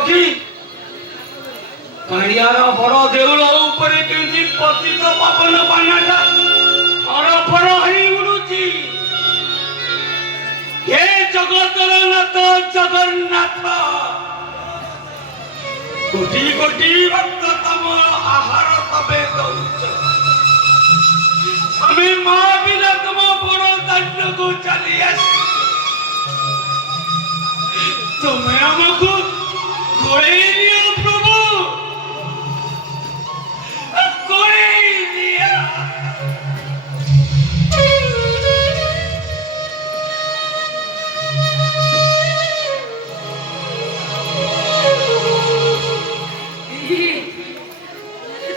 ଦେବକୀ କାଳିଆର ବଡ଼ ଦେଉଳ ଉପରେ କେମିତି ପତିତ ପାବନ ବାନାଟା ଫରଫର ହେଇ ଉଡୁଛି। ହେ ଜଗତର ନାଥ ଜଗନ୍ନାଥ, କୋଟି କୋଟି ଭକ୍ତ ତମ ଆହାର ତମେ ଦଉଛ। ଆମେ ମା ବିନା ତମ ବଡ଼ ଦାଣ୍ଡକୁ ଚାଲି ଆସିଛୁ। ତୁମେ ଆମକୁ ଗୋଳେଇ ନିଅ ପ୍ରଭୁ, ଗୋଳେଇ ନିଅ।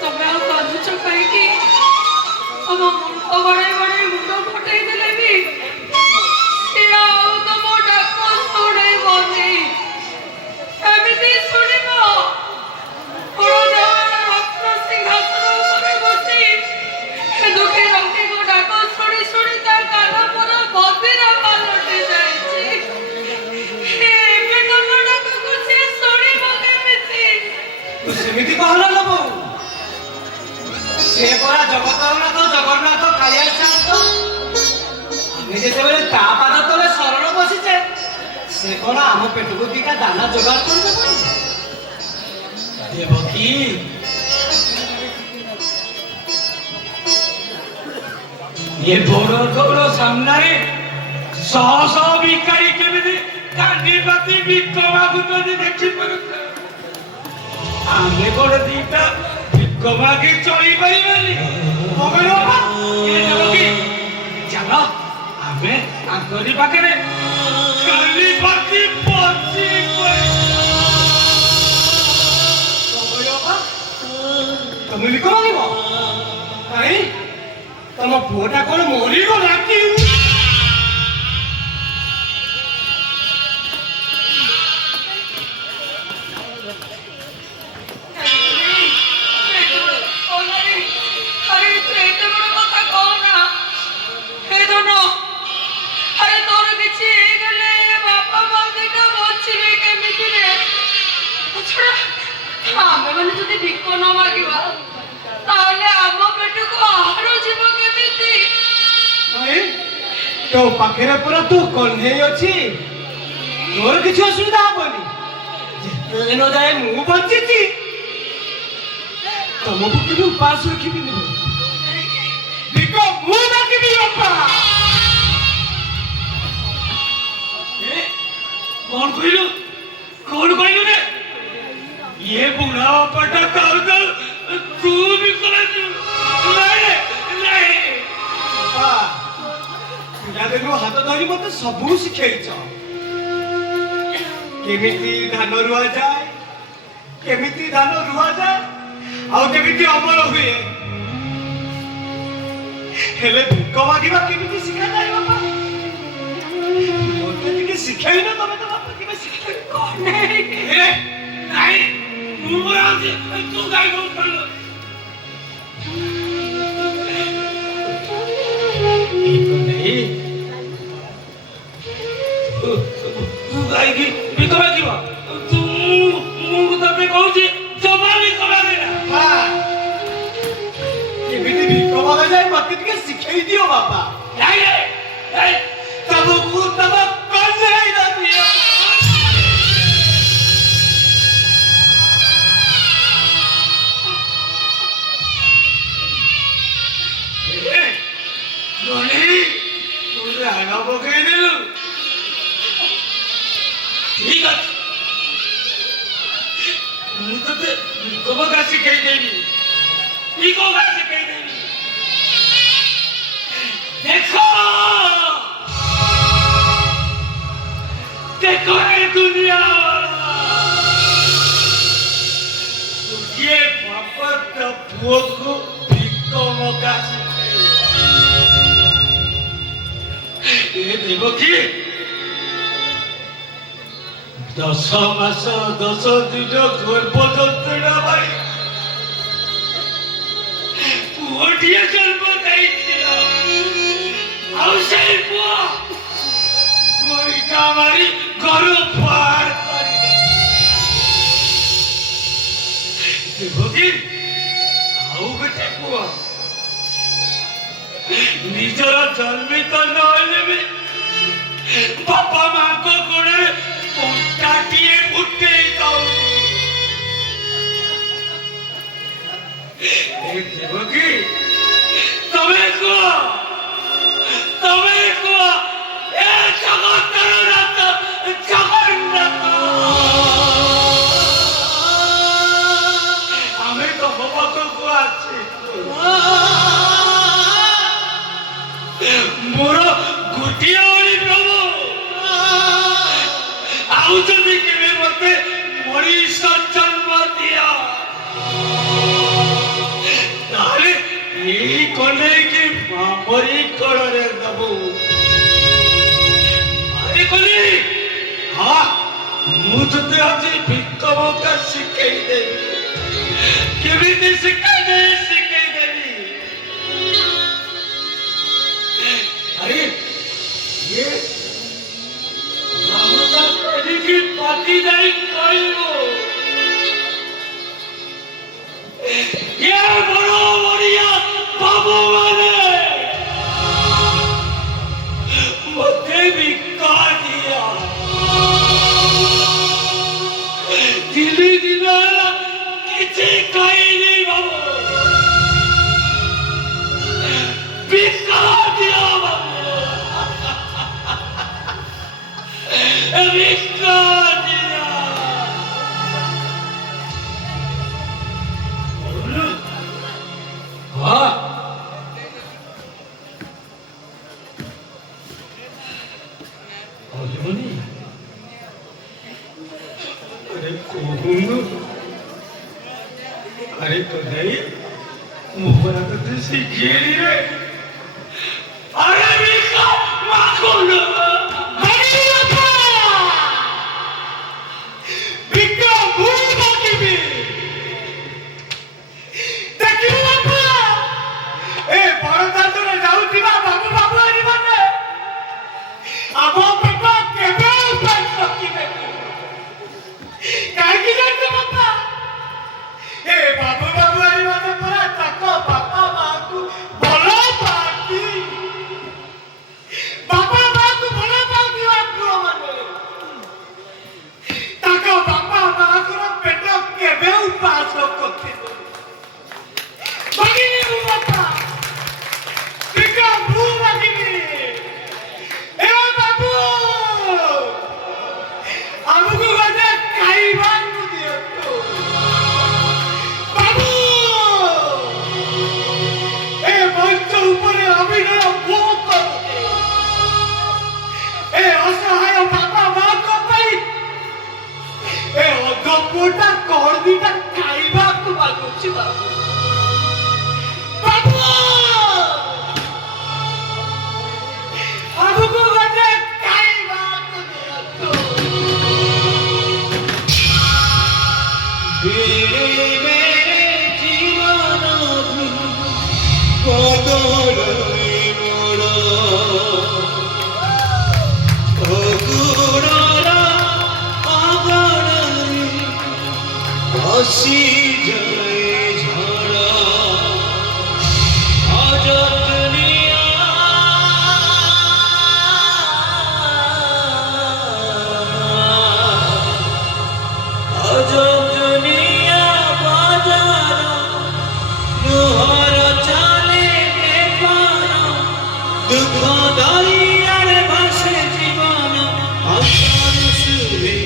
ତମେ ଆଉ କାନ୍ଦୁଛ କାହିଁକି? ତମ ମୁଣ୍ଡ ଗଡ଼େଇ ଗଡ଼େଇ ମୁଣ୍ଡ ଫଟେଇ ଦେଲେ ବି ସେ ଆଉ ତମ ଡାକ ଶୁଣିବନି। ଏମିତି ଶୁଣିବ ବଡ଼ ଦେଉଳର ରତ୍ନ ସିଂହାସନ ଉପରେ ବସି ଦୁଃଖୀ ରଙ୍କିଙ୍କ ଡାକ ଶୁଣି ଶୁଣି ତା କାନ ମୋର ବଧିର ପାଲଟି ଯାଇଛି। ଏବେ ତମ ଡାକକୁ ସେ ଶୁଣିବ କେମିତି? ସେମିତି କହନା ଲୋ ବୋଉ, ସେ ପରା ଜଗତର ନାଥ ଜଗନ୍ନାଥ କାଳିଆ ସାନ୍ତ। ଆମେ ଯେତେବେଳେ ତା ପାଦ ତଳେ ଶରଣ ବସିଛେ, ସେ କଣ ଆମ ପେଟକୁ ଦିଟା ଦାନା ଯୋଗାଡ଼ କରିଦେବ? ଦେବକୀ ଏ ବଡ଼ ଦେଉଳ ସାମ୍ନାରେ ଶହ ଶହ ଭିକାରୀ କେମିତି କାନ୍ଦି ପାତି ଭିକ ମାଗୁଛନ୍ତି ଦେଖିପାରୁଛ। ଆମେ ଗୋଟେ ଦିଟା ଭିକ ମାଗି ଚଳିପାରିବାନି। ଚାଲ ଆମେ ତାଙ୍କରି ପାଖରେ କାଲି ପାତି ବସି ତମେ ଭିକ ମାଗିବ? କାହିଁ ତମ ପୁଅଟା କଣ ମରିଗଲା କି? ଆମେମାନେ ଯଦି ଭିକ ନ ମାଗିବା ତାହେଲେ ଆମ ପେଟକୁ ଆହାର ଯିବ କେମିତି? ତୋ ପାଖରେ ପୁରା ତୁ କହ୍ନେଇ ଅଛି, ତୋର କିଛି ଅସୁବିଧା ହବନି। ଯେତେଦିନ ଯାଏ ମୁଁ ବଞ୍ଚିଛି ତମକୁ କେବେ ଉପାସ ରଖିବିନି। ଭିକ ମୁଁ ମାଗିବି ବାପା। କଣ କହିଲୁ? କଣ କହିଲୁ ରେ? ये बुढ़ा पटा काल तू भी नहीं ପିଲାଦିନୁ ହାତ ଧରି ମତେ ସବୁ ଶିଖେଇଛ। କେମିତି ଧାନ ରୁଆଯାଏ, କେମିତି ଧାନ ରୁଆଯାଏ, ଆଉ କେମିତି ଅମଳ ହୁଏ। ହେଲେ ଭିକ ମାଗିବା କେମିତି ଶିଖାଯାଏ ବାପା? ମତେ ଟିକେ ଶିଖେଇନ ତମେ ତ ବାପା, କେବେ ଶିଖେଇ नहीं तू गाय को तू गाय की बिको मागिबो तू मुंगु तते कहूची जमा बिको मागेना। हां केମିତି ଭିକ ମାଗାଯାଏ ମତେ ଟିକେ ଶିଖେଇ ଦିଅ ବାପା। नहीं नहीं ତମକୁ ତମ କହ୍ନେଇ ନଦିଅ। ठीक है मुझे गोबर का सिखाई देनी इको का सिखाई देनी। देखो देखो ये दुनिया ये पापा का पुओ को इको मौका ये देवकी 10 ମାସ 10 ଦିନ ଗର୍ଭଯନ୍ତ୍ରଣା ଭାଇ ପୁଅଟିଏ ଜନ୍ମ ନେଇଥିଲା। ଆଉ ସେଇ ପୁଅ ଗୋଇଠା ମାରି ଘର ପାର କରି ଦେବକୀ ଆଉ ଗୋଟେ ପୁଅ ନିଜର ଜନ୍ମିତ ନହେଲେ ବି ବାପା ମାଙ୍କ ଗୋଡ଼ରେ କଣ୍ଟାଟିଏ ଫୁଟେଇ ଦଉନି। ଦେବକୀ ତମେ କୁହ ଏ ଜଗତର ନାଥ ଜଗନ୍ନାଥ ଆମେ ତମ ପାଖକୁ ଆସିଛୁ। ମୋର ଗୋଟିଏ ଓଳି ପ୍ରଭୁ ଆଉ ଯଦି କେବେ ମତେ ମଣିଷ ଜନ୍ମ ଦିଅ ତାହେଲେ ଏଇ କଲେଇକି ମାମରି କଳରେ ଦବୁ। ଆରେ କଲି ହଁ ମୁଁ ତତେ ଆଜି ଭିକ ମକା ଶିଖେଇ ଦେବି କେମିତି ଶିଖେଇ ଦେବି। ଆରେ ଇଏ ଗାମୁଛା କରିକି ପାତି ଯାଇ କହିବ ଇଏ ବଡ଼ ବଢ଼ିଆ ବାବୁ ମାନେ ମତେ ଭିକା ଦିଅ। ତିନି ଦିନ ହେଲା କିଛି ଖାଇନି ବାବୁ ଭିକା ଦିଅ ବାବୁ ଭିକା ଦିଅ। ହଁ ଅଜମনি अरे कोहुनु अरे तो नहीं मोहरा तो तुझे गेली रे अरे मिका माखोनु हरी बाबा बिका भूल बाकी भी देखियो बाबा ए बड़दा तो जाउती बाबू बाबू आनी माने आबो पेटा केबे उपाय सकिबे काहे की जानते बाबा ए बाबू आनी माने पूरा ताको बापा माकू बोलो बाकी बापा माकू बोलो बाकी आपको माने ताको बापा माकू रो पेटा केबे उपाय सकते बाकी नहीं बाबा बिका भू बाकी ए बाबू हमको गजा खाइबान दियो तो बाबू ए मंच ऊपर अभिनय बहुत करते ए असहाय बाबा मां को पाई ए अधपोटा करदीटा खाइबा को मागुची बाबू बाबू हमको गजा खाइबा को दियो तो मेरे जीवन बदले मोरा अगुणरा आगणरे भासी जाए झड़ा अजतनिया अजतनिया बाजार लोहर चाले बेपार दुख दरियारे भासे जीवन आशार सुरे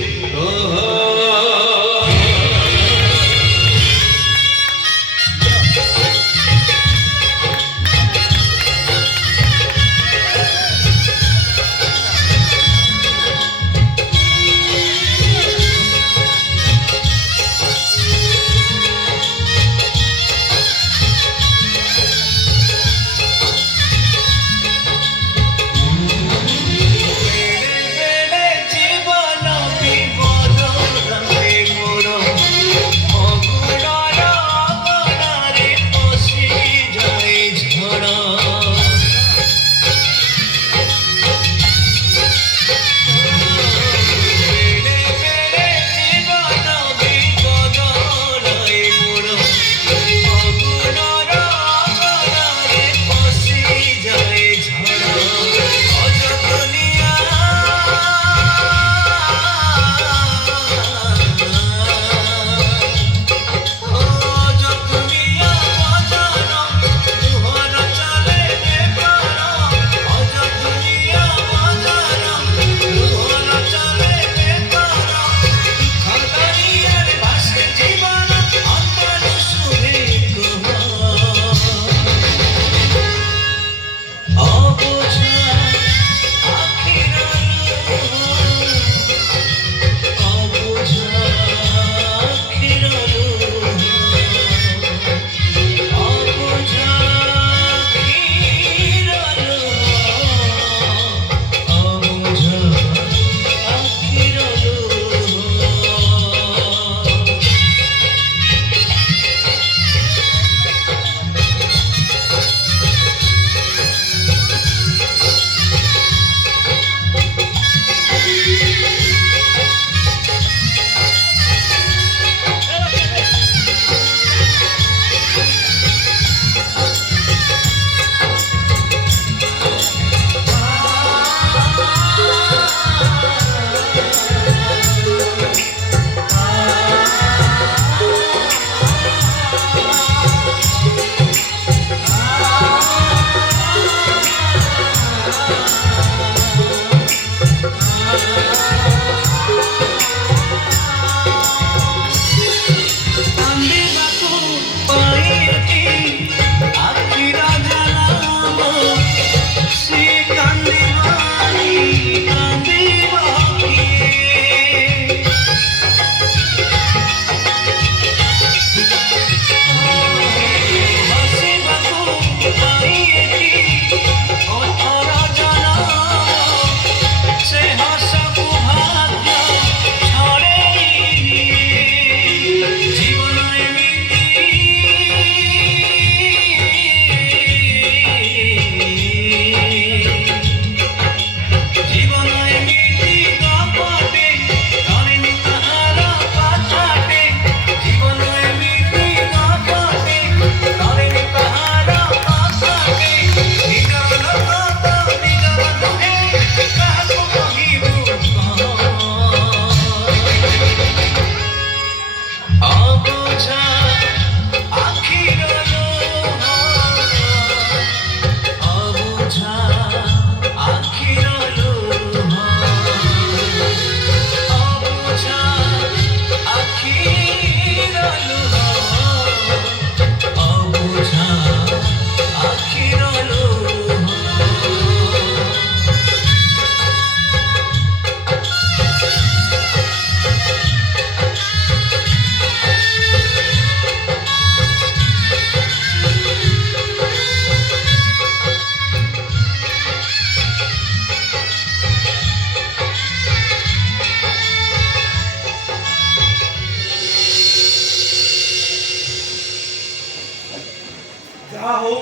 ଯାହା ହଉ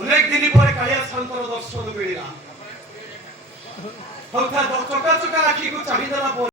ଅନେକ ଦିନ ପରେ କାଳିଆ ସାନ୍ତର ଦର୍ଶନ ମିଳିଲା। ହଉ ତା ଚକା ଚକା ଆଖିକୁ ଚାହିଁଦେଲା ପରେ